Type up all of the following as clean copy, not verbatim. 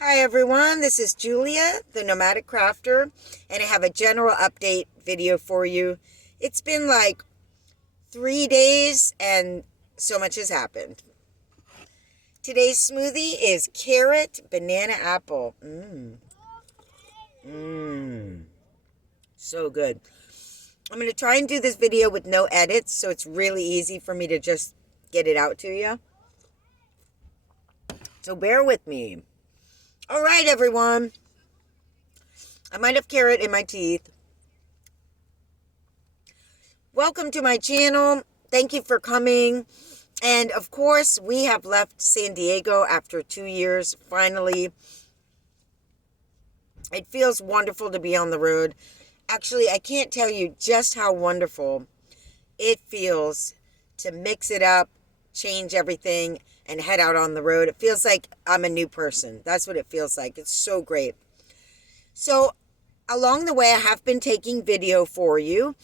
Hi everyone, this is Julia, the Nomadic Crafter, and I have a general update video for you. It's been like 3 days and so much has happened. Today's smoothie is carrot banana apple. So good. I'm going to try and do this video with no edits, so it's really easy for me to just get it out to you. So bear with me. All right, everyone. I might have carrot in my teeth. Welcome to my channel. Thank you for coming. And of course, we have left San Diego after 2 years, finally. It feels wonderful to be on the road. Actually, I can't tell you just how wonderful it feels to mix it up, change everything, and head out on the road. It feels like I'm a new person. That's what it feels like. It's so great. So, along the way, I have been taking video for you.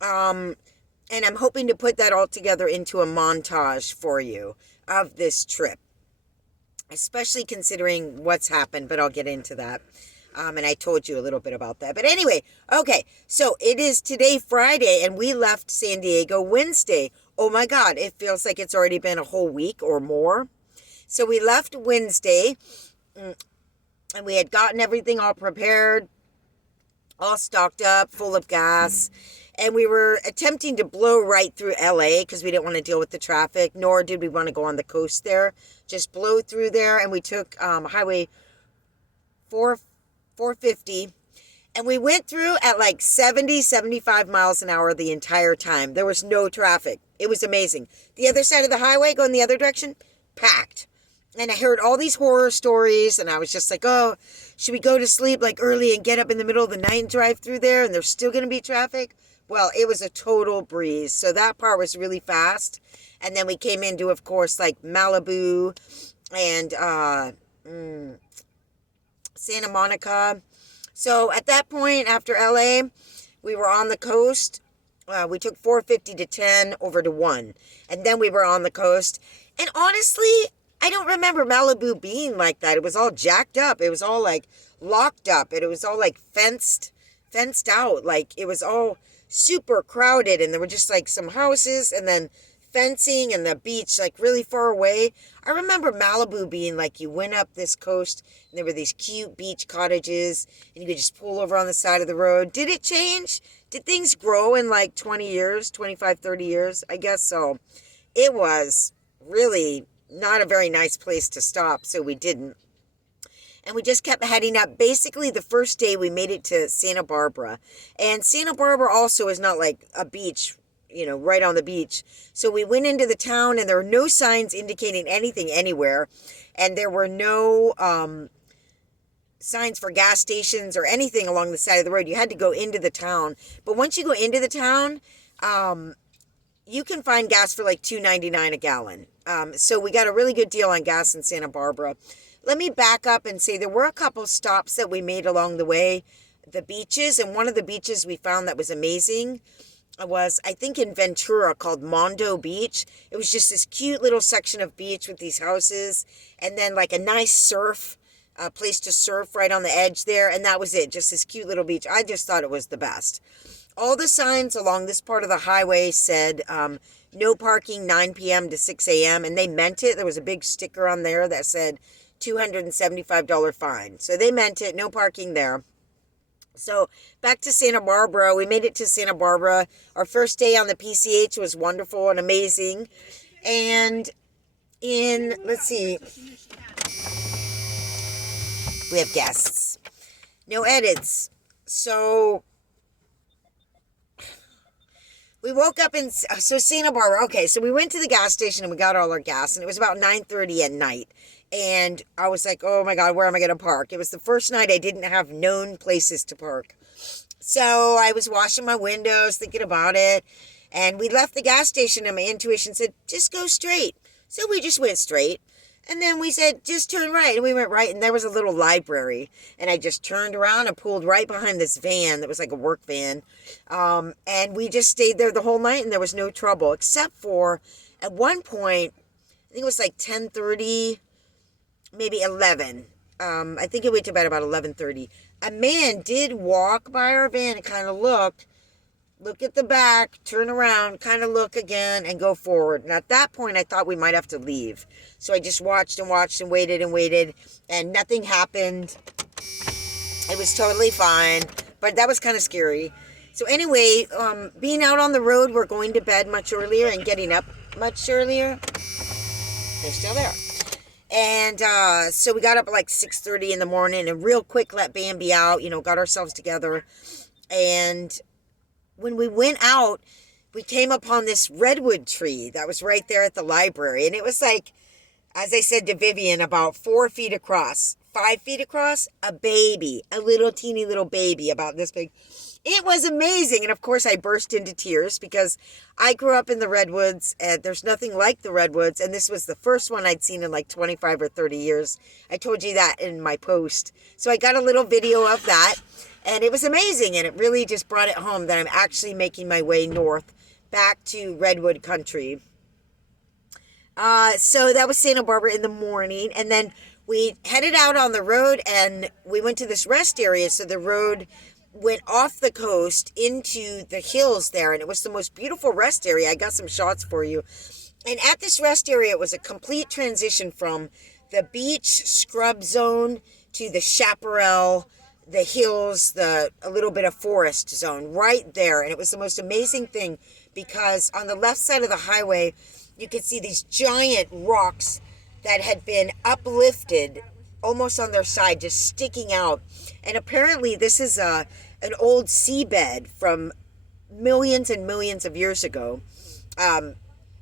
And I'm hoping to put that all together into a montage for you of this trip, especially considering what's happened, but I'll get into that. And I told you a little bit about that. But anyway, okay, so it is today Friday, and we left San Diego Wednesday. Oh my God, it feels like it's already been a whole week or more. So we left Wednesday, and we had gotten everything all prepared, all stocked up, full of gas. And we were attempting to blow right through LA because we didn't want to deal with the traffic, nor did we want to go on the coast there. Just blow through there, and we took Highway 450, and we went through at like 70, 75 miles an hour the entire time. There was no traffic. It was amazing. The other side of the highway, going the other direction, packed. And I heard all these horror stories, and I was just like, oh, should we go to sleep like early and get up in the middle of the night and drive through there, and there's still going to be traffic? Well, it was a total breeze. So that part was really fast. And then we came into, of course, like Malibu and Santa Monica. So at that point, after LA, we were on the coast. We took 450 to 10 over to 1. And then we were on the coast. And honestly, I don't remember Malibu being like that. It was all jacked up. It was all like locked up. And it was all like fenced out. Like it was all super crowded, and there were just like some houses and then fencing and the beach like really far away. I remember Malibu being like you went up this coast and there were these cute beach cottages and you could just pull over on the side of the road. Did it change? Did things grow in like 20 years, 25, 30 years? I guess so. It was really not a very nice place to stop, so we didn't. And we just kept heading up. Basically, the first day we made it to Santa Barbara. And Santa Barbara also is not like a beach, right on the beach. So we went into the town, and there were no signs indicating anything anywhere. And there were no signs for gas stations or anything along the side of the road. You had to go into the town. But once you go into the town, you can find gas for like $2.99 a gallon. So we got a really good deal on gas in Santa Barbara. Let me back up and say there were a couple stops that we made along the way, the beaches, and one of the beaches we found that was amazing was, I think, in Ventura, called Mondo Beach. It was just this cute little section of beach with these houses, and then like a nice place to surf right on the edge there, and that was it, just this cute little beach. I just thought it was the best. All the signs along this part of the highway said no parking 9 p.m. to 6 a.m., and they meant it. There was a big sticker on there that said $275 fine. So they meant it, no parking there. So back to Santa Barbara. We made it to Santa Barbara. Our first day on the PCH was wonderful and amazing. And let's see, we have guests. No edits. So we woke up in, Santa Barbara. Okay, so we went to the gas station and we got all our gas, and it was about 9:30 at night. And I was like, oh my God, where am I going to park? It was the first night I didn't have known places to park. So I was washing my windows, thinking about it. And we left the gas station and my intuition said, just go straight. So we just went straight. And then we said, just turn right. And we went right, and there was a little library. And I just turned around and pulled right behind this van that was like a work van. And we just stayed there the whole night, and there was no trouble, except for at one point, I think it was like 10:30, maybe 11. I think it went to bed about 11:30. A man did walk by our van and kind of look at the back, turn around, kind of look again, and go forward. And at that point, I thought we might have to leave. So I just watched and watched and waited, and nothing happened. It was totally fine, but that was kind of scary. So anyway, being out on the road, we're going to bed much earlier and getting up much earlier. They're still there. And so we got up at like 6:30 in the morning and real quick let Bambi out, got ourselves together. And when we went out, we came upon this redwood tree that was right there at the library. And it was like, as I said to Vivian, about 4 feet across, 5 feet across, a baby, a little teeny little baby about this big. It was amazing. And of course, I burst into tears because I grew up in the redwoods and there's nothing like the redwoods. And this was the first one I'd seen in like 25 or 30 years. I told you that in my post. So I got a little video of that and it was amazing. And it really just brought it home that I'm actually making my way north back to redwood country. So that was Santa Barbara in the morning. And then we headed out on the road and we went to this rest area. So the road went off the coast into the hills there, and it was the most beautiful rest area. I got some shots for you. And at this rest area, it was a complete transition from the beach scrub zone to the chaparral, the hills, a little bit of forest zone right there. And it was the most amazing thing because on the left side of the highway, you could see these giant rocks that had been uplifted almost on their side, just sticking out. And apparently this is an old seabed from millions and millions of years ago,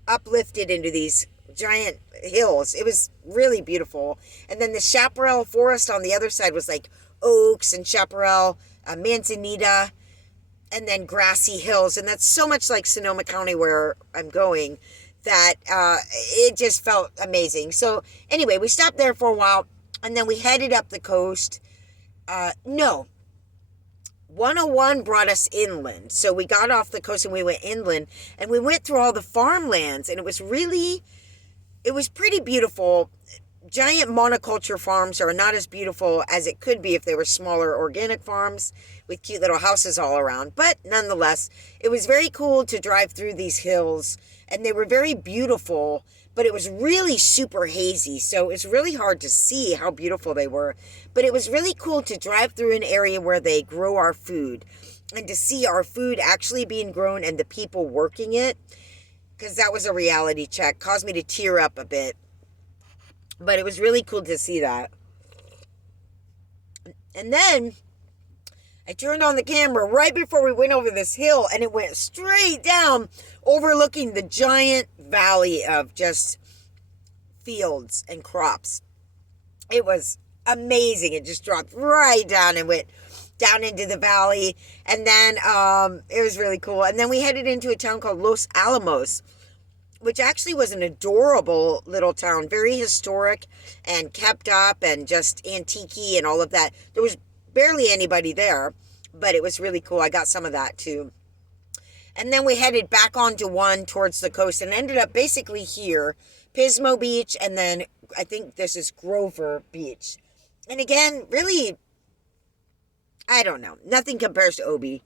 uplifted into these giant hills. It was really beautiful. And then the chaparral forest on the other side was like oaks and chaparral, manzanita, and then grassy hills. And that's so much like Sonoma County where I'm going that it just felt amazing. So anyway, we stopped there for a while. And then we headed up the coast. 101 brought us inland. So we got off the coast and we went inland. And we went through all the farmlands. And it was pretty beautiful. Giant monoculture farms are not as beautiful as it could be if they were smaller organic farms with cute little houses all around. But nonetheless, it was very cool to drive through these hills. And they were very beautiful. But it was really super hazy, so it's really hard to see how beautiful they were. But it was really cool to drive through an area where they grow our food and to see our food actually being grown and the people working it, because that was a reality check. Caused me to tear up a bit. But it was really cool to see that. And then I turned on the camera right before we went over this hill, and it went straight down, overlooking the giant valley of just fields and crops. It was amazing. It just dropped right down and went down into the valley. And then it was really cool. And then we headed into a town called Los Alamos, which actually was an adorable little town, very historic and kept up and just antique-y and all of that. There was barely anybody there, but it was really cool. I got some of that too. And then we headed back onto one towards the coast and ended up basically here, Pismo Beach, and then I think this is Grover Beach. And again, really, I don't know. Nothing compares to Obi.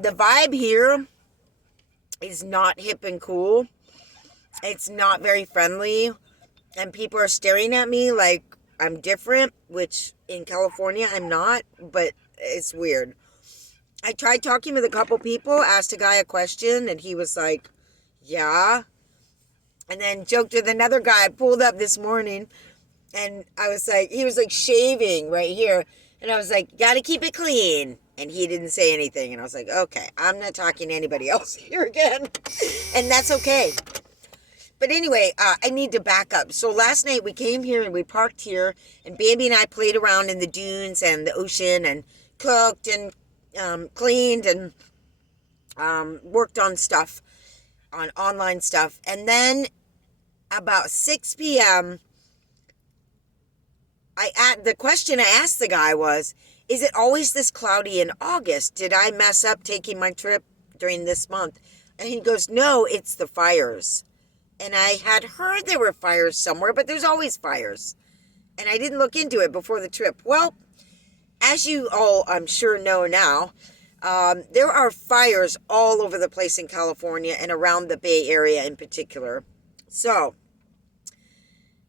The vibe here is not hip and cool. It's not very friendly. And people are staring at me like I'm different, which in California I'm not, but it's weird. I tried talking with a couple people, asked a guy a question, and he was like, yeah. And then joked with another guy. I pulled up this morning, and I was like, he was like shaving right here. And I was like, gotta keep it clean. And he didn't say anything. And I was like, okay, I'm not talking to anybody else here again. And that's okay. But anyway, I need to back up. So last night we came here and we parked here, and Bambi and I played around in the dunes and the ocean and cooked and cleaned and worked on stuff, on online stuff. And then about 6 p.m., the question I asked the guy was, is it always this cloudy in August? Did I mess up taking my trip during this month? And he goes, no, it's the fires. And I had heard there were fires somewhere, but there's always fires. And I didn't look into it before the trip. Well, as you all, I'm sure, know now, there are fires all over the place in California and around the Bay Area in particular. So,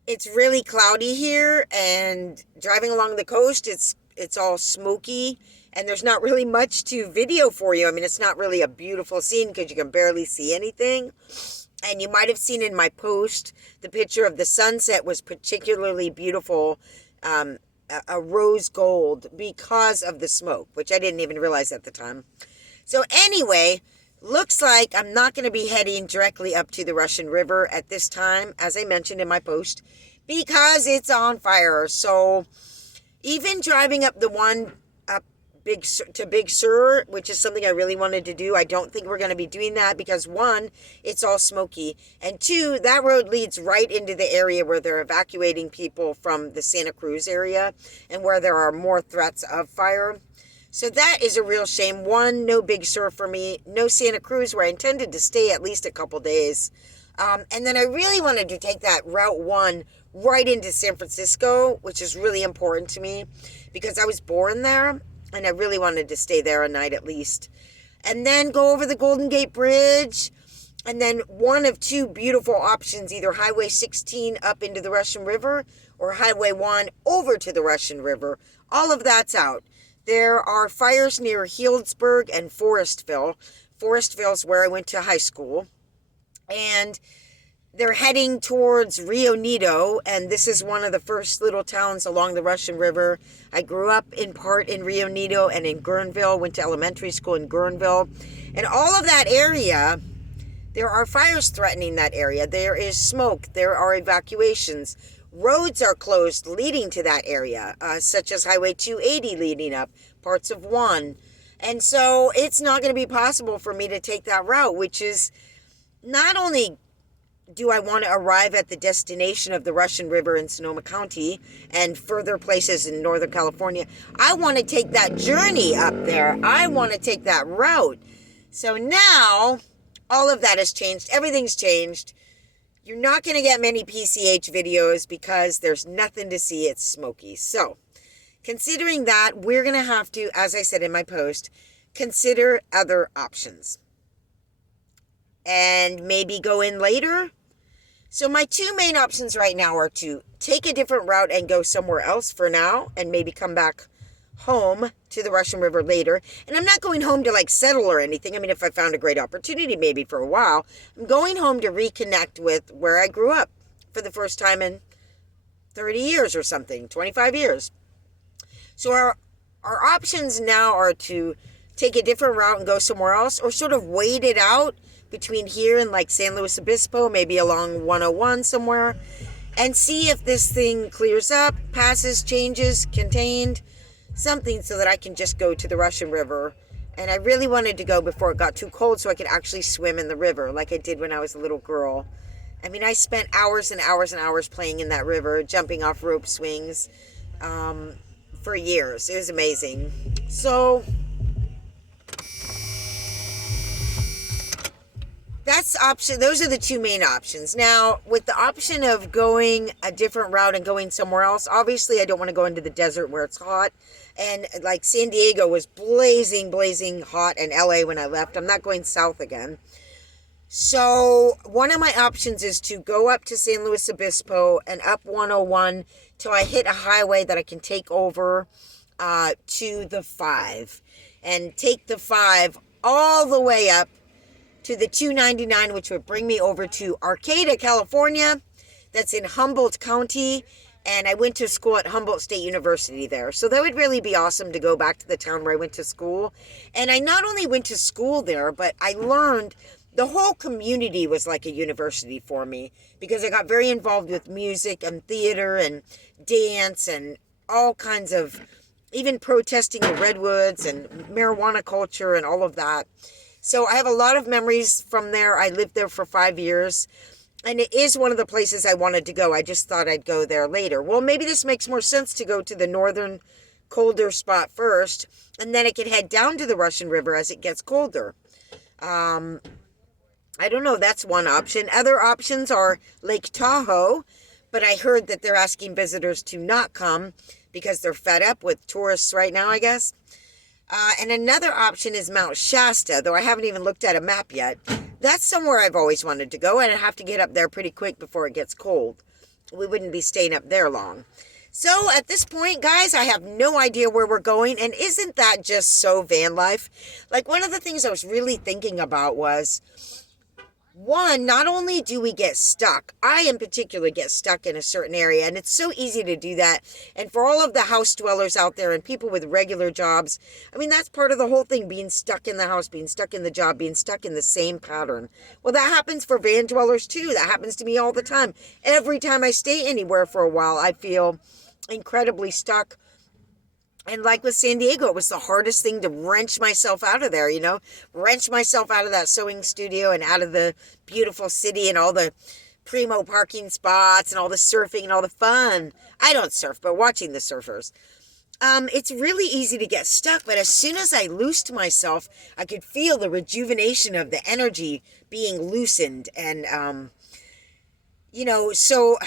it's really cloudy here, and driving along the coast, it's all smoky, and there's not really much to video for you. I mean, it's not really a beautiful scene because you can barely see anything. And you might have seen in my post, the picture of the sunset was particularly beautiful, a rose gold because of the smoke, which I didn't even realize at the time. So anyway, looks like I'm not going to be heading directly up to the Russian River at this time, as I mentioned in my post, because it's on fire. So even driving up the one up Big Sur, which is something I really wanted to do, I don't think we're going to be doing that because one, it's all smoky, and two, that road leads right into the area where they're evacuating people from the Santa Cruz area and where there are more threats of fire. So that is a real shame. One, no Big Sur for me, no Santa Cruz, where I intended to stay at least a couple days. And then I really wanted to take that Route 1 right into San Francisco, which is really important to me because I was born there and I really wanted to stay there a night at least. And then go over the Golden Gate Bridge, and then one of two beautiful options, either Highway 16 up into the Russian River or Highway 1 over to the Russian River. All of that's out. There are fires near Healdsburg and Forestville. Forestville's where I went to high school. And they're heading towards Rio Neto, and this is one of the first little towns along the Russian River. I grew up in part in Rio Neto and in Guerneville, went to elementary school in Guerneville. And all of that area, there are fires threatening that area. There is smoke. There are evacuations. Roads are closed leading to that area, such as Highway 280 leading up, parts of 1. And so it's not going to be possible for me to take that route, which is not only do I want to arrive at the destination of the Russian River in Sonoma County and further places in Northern California, I want to take that journey up there. I want to take that route. So now all of that has changed. Everything's changed. You're not going to get many PCH videos because there's nothing to see. It's smoky. So considering that, we're going to have to, as I said in my post, consider other options and maybe go in later. So my two main options right now are to take a different route and go somewhere else for now and maybe come back home to the Russian River later. And I'm not going home to like settle or anything. I mean, if I found a great opportunity, maybe for a while, I'm going home to reconnect with where I grew up for the first time in 30 years or something, 25 years. So our options now are to take a different route and go somewhere else, or sort of wait it out between here and like San Luis Obispo, maybe along 101 somewhere, and see if this thing clears up, passes, changes, contained, something so that I can just go to the Russian River. And I really wanted to go before it got too cold so I could actually swim in the river like I did when I was a little girl. I mean, I spent hours and hours and hours playing in that river, jumping off rope swings for years. It was amazing. So that's option. Those are the two main options. Now, with the option of going a different route and going somewhere else, obviously I don't want to go into the desert where it's hot. And like San Diego was blazing hot, and LA when I left. I'm not going south again. So one of my options is to go up to San Luis Obispo and up 101 till I hit a highway that I can take over to the 5. And take the 5 all the way up to the 299, which would bring me over to Arcata, California. That's in Humboldt County. And I went to school at Humboldt State University there. So that would really be awesome to go back to the town where I went to school. And I not only went to school there, but I learned the whole community was like a university for me, because I got very involved with music and theater and dance and all kinds of, even protesting the redwoods and marijuana culture and all of that. So I have a lot of memories from there. I lived there for 5 years, and it is one of the places I wanted to go. I just thought I'd go there later. Well, maybe this makes more sense to go to the northern, colder spot first, and then I could head down to the Russian River as it gets colder. I don't know, that's one option. Other options are Lake Tahoe, but I heard that they're asking visitors to not come because they're fed up with tourists right now, I guess. And another option is Mount Shasta, though I haven't even looked at a map yet. That's somewhere I've always wanted to go, and I have to get up there pretty quick before it gets cold. We wouldn't be staying up there long. So at this point, guys, I have no idea where we're going, and isn't that just so van life? Like, one of the things I was really thinking about was, one, not only do we get stuck, I in particular get stuck in a certain area, and it's so easy to do that. And for all of the house dwellers out there and people with regular jobs, I mean, that's part of the whole thing, being stuck in the house, being stuck in the job, being stuck in the same pattern. Well, that happens for van dwellers too. That happens to me all the time. Every time I stay anywhere for a while, I feel incredibly stuck. And like with San Diego, it was the hardest thing to wrench myself out of there, wrench myself out of that sewing studio and out of the beautiful city and all the primo parking spots and all the surfing and all the fun. I don't surf, but watching the surfers. It's really easy to get stuck, but as soon as I loosed myself, I could feel the rejuvenation of the energy being loosened. And, so...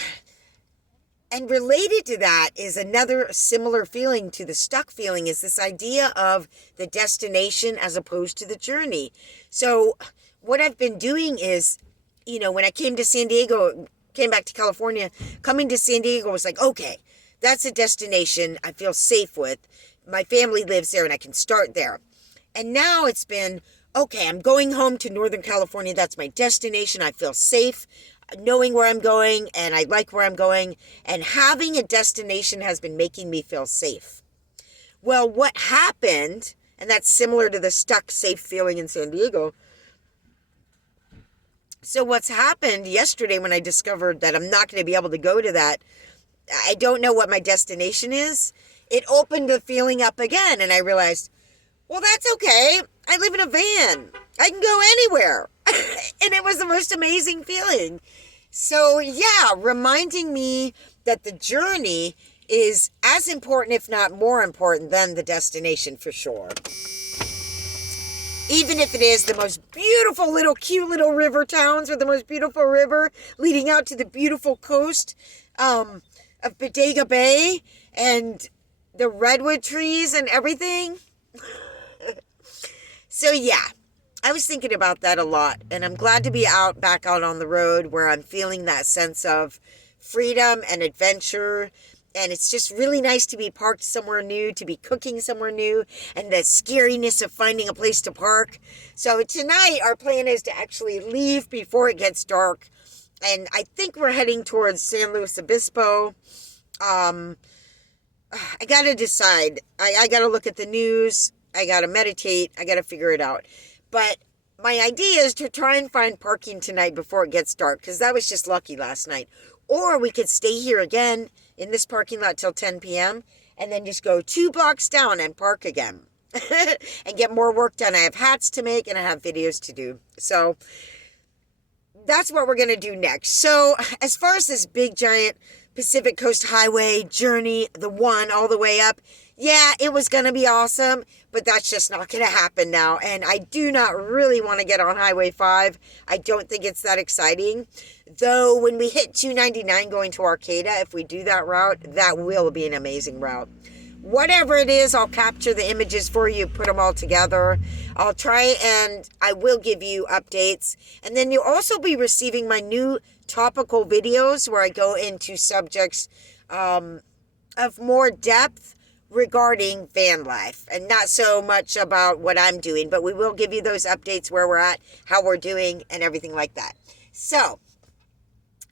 And related to that is another similar feeling to the stuck feeling, is this idea of the destination as opposed to the journey. So what I've been doing is, when I came back to California, coming to San Diego was like, okay, that's a destination I feel safe with. My family lives there and I can start there. And now it's been, okay, I'm going home to Northern California. That's my destination. I feel safe knowing where I'm going, and I like where I'm going, and having a destination has been making me feel safe. Well, what happened, and that's similar to the stuck, safe feeling in San Diego. So what's happened yesterday when I discovered that I'm not going to be able to go to that, I don't know what my destination is, it opened the feeling up again, and I realized, well, that's okay. I live in a van. I can go anywhere. And it was the most amazing feeling. So yeah, reminding me that the journey is as important, if not more important, than the destination for sure. Even if it is the most beautiful little, cute little river towns or the most beautiful river leading out to the beautiful coast of Bodega Bay and the redwood trees and everything. So yeah, I was thinking about that a lot, and I'm glad to be back out on the road where I'm feeling that sense of freedom and adventure. And it's just really nice to be parked somewhere new, to be cooking somewhere new, and the scariness of finding a place to park. So tonight, our plan is to actually leave before it gets dark. And I think we're heading towards San Luis Obispo. I got to decide. I got to look at the news. I got to meditate. I got to figure it out. But my idea is to try and find parking tonight before it gets dark, because that was just lucky last night. Or we could stay here again in this parking lot till 10 p.m. and then just go 2 blocks down and park again and get more work done. I have hats to make and I have videos to do. So that's what we're going to do next. So as far as this big giant Pacific Coast Highway journey, the one all the way up, yeah, it was going to be awesome, but that's just not going to happen now. And I do not really want to get on Highway 5. I don't think it's that exciting. Though when we hit 299 going to Arcata, if we do that route, that will be an amazing route. Whatever it is, I'll capture the images for you, put them all together. I'll try and I will give you updates. And then you'll also be receiving my new topical videos where I go into subjects of more depth regarding van life, and not so much about what I'm doing, but we will give you those updates where we're at, how we're doing, and everything like that. So,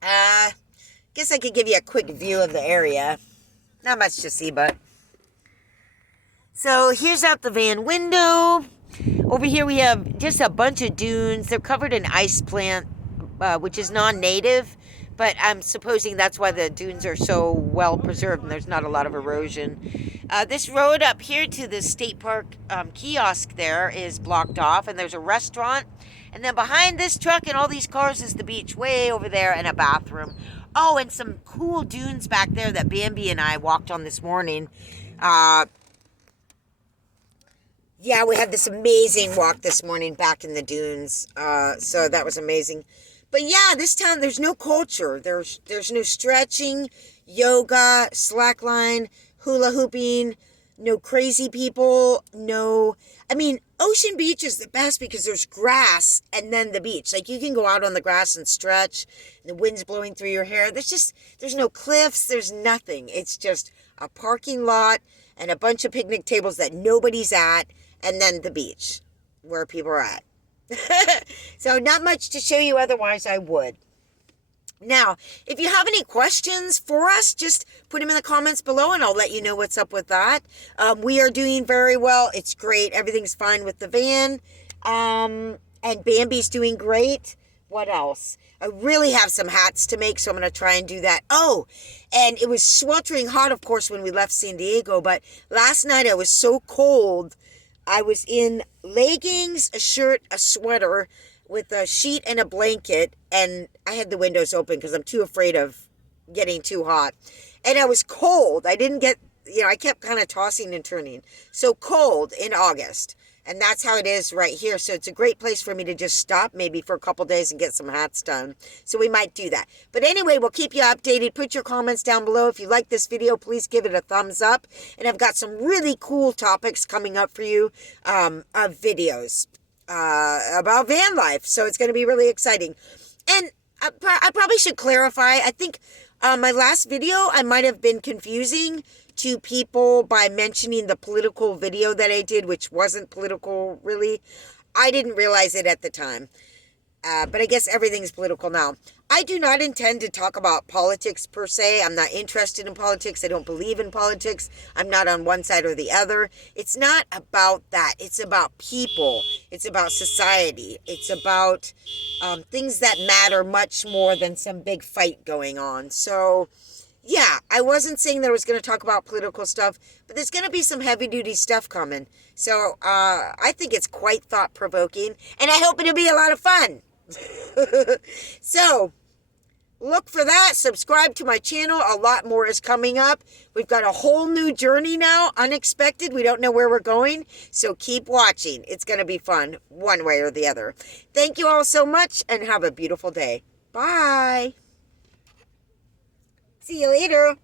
guess I could give you a quick view of the area. Not much to see, but. So, here's out the van window. Over here we have just a bunch of dunes. They're covered in ice plant, which is non-native, but I'm supposing that's why the dunes are so well preserved and there's not a lot of erosion. This road up here to the state park kiosk there is blocked off, and there's a restaurant. And then behind this truck and all these cars is the beach way over there and a bathroom. Oh, and some cool dunes back there that Bambi and I walked on this morning. Yeah, we had this amazing walk this morning back in the dunes. So that was amazing. But yeah, this town there's no culture. There's no stretching, yoga, slackline, hula hooping, no crazy people, no I mean, Ocean Beach is the best because there's grass and then the beach. Like you can go out on the grass and stretch, and the wind's blowing through your hair. There's no cliffs, there's nothing. It's just a parking lot and a bunch of picnic tables that nobody's at, and then the beach where people are at. So not much to show you, otherwise I would. Now, if you have any questions for us, just put them in the comments below and I'll let you know what's up with that. We are doing very well. It's great. Everything's fine with the van. And Bambi's doing great. What else? I really have some hats to make, so I'm going to try and do that. Oh, and it was sweltering hot, of course, when we left San Diego, but last night I was so cold. I was in leggings, a shirt, a sweater, with a sheet and a blanket, and I had the windows open because I'm too afraid of getting too hot. And I was cold. I didn't get, I kept kind of tossing and turning. So cold in August. And that's how it is right here. So it's a great place for me to just stop maybe for a couple days and get some hats done. So we might do that. But anyway, we'll keep you updated. Put your comments down below. If you like this video, please give it a thumbs up. And I've got some really cool topics coming up for you of videos about van life. So it's going to be really exciting. And I probably should clarify. I think my last video, I might have been confusing to people by mentioning the political video that I did, which wasn't political, really. I didn't realize it at the time. But I guess everything's political now. I do not intend to talk about politics per se. I'm not interested in politics. I don't believe in politics. I'm not on one side or the other. It's not about that. It's about people. It's about society. It's about things that matter much more than some big fight going on. So, yeah, I wasn't saying that I was going to talk about political stuff, but there's going to be some heavy-duty stuff coming. So, I think it's quite thought-provoking, and I hope it'll be a lot of fun. So, look for that. Subscribe to my channel. A lot more is coming up. We've got a whole new journey now, unexpected. We don't know where we're going, so keep watching. It's going to be fun, one way or the other. Thank you all so much, and have a beautiful day. Bye. See you later.